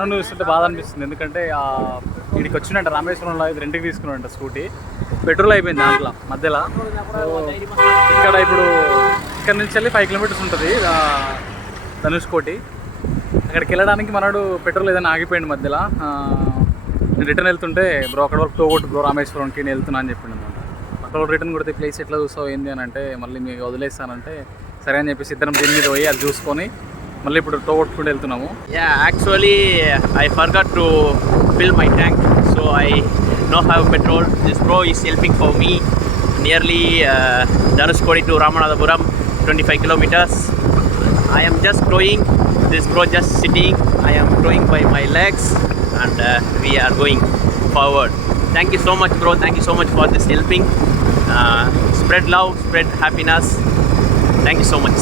అన్నను చూస్తుంటే బాధ అనిపిస్తుంది. ఎందుకంటే వీడికి వచ్చినట్ట రామేశ్వరంలో ఇది రెంట్కి తీసుకున్నాడంట స్కూటీ. పెట్రోల్ అయిపోయింది దాంట్లో మధ్యలో. ఇక్కడ ఇప్పుడు ఇక్కడ నుంచి వెళ్ళి 5 కిలోమీటర్స్ ఉంటుంది ధనుష్కోటి. అక్కడికి వెళ్ళడానికి మనడు పెట్రోల్ ఏదైనా ఆగిపోయింది మధ్యలో. నేను రిటర్న్ వెళ్తుంటే బ్రో అక్కడ వరకు తోగొట్టు బ్రో రామేశ్వరంకి నేను వెళ్తున్నా అని చెప్పిండు అనమాట. అక్కడ రిటర్న్ కొడితే ప్లేస్ ఎట్లా చూస్తావు ఏంది అని అంటే మళ్ళీ మీకు వదిలేస్తానంటే సరే అని చెప్పేసి ఇద్దరం దీని మీద పోయి అది చూసుకొని మళ్ళీ ఇప్పుడు తోగొట్టుకుంటూ వెళ్తున్నాము. Actually I forgot to fill my tank, so I no have petrol. This bro is helping for me nearly Dhanushkodi to Ramanathapuram, 25 kilometers. I am just towing, this bro just sitting. I am towing by my legs and we are going forward. Thank you so much bro, thank you so much for this helping. Spread love, spread happiness. Thank you so much.